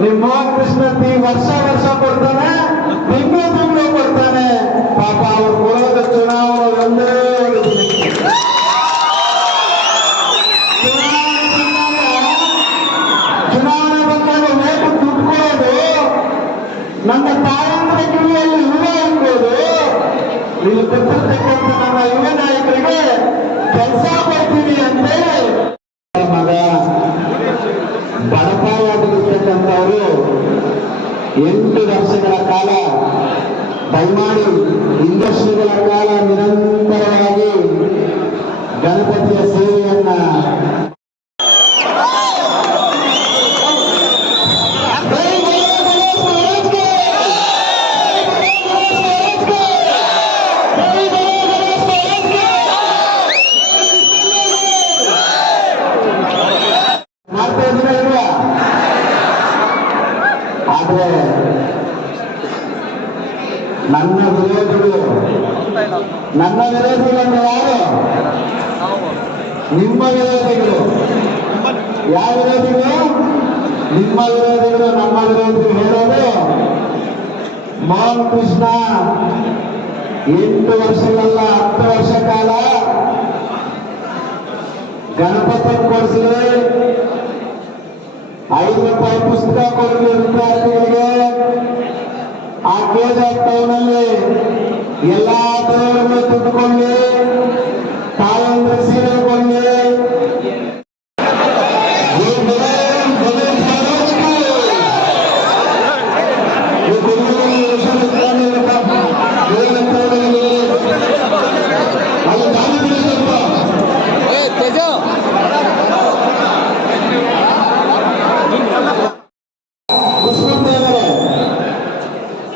ನಿಮ್ಮ ಮೋಹನ್ ಕೃಷ್ಣ ತಿ ವರ್ಷ ವರ್ಷ ಕೊಡ್ತಾನೆ ತಿಂಗಳು ತಿಂಗಳು ಕೊಡ್ತಾನೆ ಪಾಪ ಅವ್ರು ಕೊಡೋದು ಚುನಾವಣೆ ಒಂದೇ ಒಂದು ದಿನಕ್ಕೆ. ಚುನಾವಣೆ ಬಂದಾಗ ಚುನಾವಣೆ ಬಂದಾಗ ಬೇಕು ದುಡ್ಡು ಕೊಡೋದು ನನ್ನ ತಾಯಂದ್ರ ಕಿವಿಯಲ್ಲಿ ಯುವ ಎಂಬುದು ಇಲ್ಲಿ ಗೊತ್ತಿರ್ತಕ್ಕಂಥ ನನ್ನ ಯುವ ಬಡಪಾಯಿಯಾಗಿರ್ತಕ್ಕಂಥವರು ಎಂಟು ವರ್ಷಗಳ ಕಾಲ ದಯಮಾಡಿ ಇಂಡಸ್ಟ್ರಿಗಳ ಕಾಲ ನಿರಂತರವಾಗಿ ಗಣಪತಿಯ ಸೇವೆಯನ್ನ ಮಾಡ್ತಾ ಇದ್ದೀರಾ ಇಲ್ವಾ ನನ್ನ ವಿರೋಧಿಗಳು ನನ್ನ ವಿರೋಧಿಗಳು ಯಾರು? ನಿಮ್ಮ ವಿರೋಧಿಗಳು. ಯಾವ ವಿರೋಧಿಗಳು? ನಿಮ್ಮ ವಿರೋಧಿಗಳು, ನಮ್ಮ ವಿರೋಧಿಗಳು ಹೇಳೋದು ಮೋಹನ್ ಕೃಷ್ಣ ಎಂಟು ವರ್ಷಗಳಲ್ಲ ಹತ್ತು ವರ್ಷ ಕಾಲ ಗಣಪತಿ ಕೊಡಿಸಿದ್ರೆ ಐದು ರೂಪಾಯಿ ಪುಸ್ತಕ ಕೊಡಲಿ ವಿದ್ಯಾರ್ಥಿಗಳಿಗೆ ಆ ಕೆಜಿಎಫ್ ಟೌನಲ್ಲಿ ಎಲ್ಲಾ ದೇವರುಗಳು ದುಡ್ಡುಕೊಳ್ಳಿ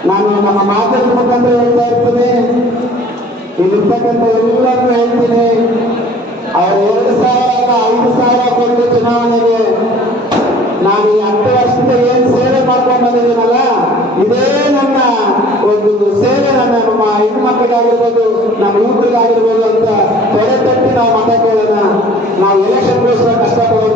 ನಾನು ನಮ್ಮ ಮಾತುಗಳ ಮುಖಾಂತರ ಹೇಳ್ತಾ ಇರ್ತೇನೆ. ಇಲ್ಲಿರ್ತಕ್ಕಂಥ ಎಲ್ಲರಿಗೂ ಹೇಳ್ತೀನಿ. ಅವರು ಎರಡು ಸಾವಿರ ಐದು ಸಾವಿರ ಕೊಟ್ಟು ಚುನಾವಣೆಗೆ ನಾನು ಈ ಹತ್ತು ವರ್ಷದಿಂದ ಏನ್ ಸೇವೆ ಮಾಡ್ಕೊಂಡು ಬಂದಿದ್ದೀನಲ್ಲ, ಇದೇ ನನ್ನ ಒಂದು ಸೇವೆ ನನ್ನ ನಮ್ಮ ಹೆಣ್ಮಕ್ಳಿಗಾಗಿರ್ಬೋದು ನಮ್ಮ ಯುವಕರಿಗಾಗಿರ್ಬೋದು ಅಂತ ತೊಡೆ ತಟ್ಟಿ ನಾವು ಮತ ಕೇಳೋಣ ನಾವು ಎಲೆಕ್ಷನ್ಗೋಸ್ಕರ ಕಷ್ಟಪಡೋದು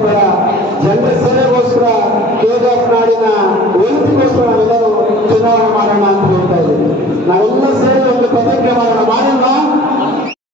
ಚುನಾವಣೆ ಮಾಡೋಣ ಅಂತ ಹೇಳ್ತಾ ಇದ್ದೀವಿ ನಾವೆಲ್ಲ ಸೇರಿ ಒಂದು ಪ್ರತಿಜ್ಞೆ ಮಾಡೋಣ ಮಾಡೋಣ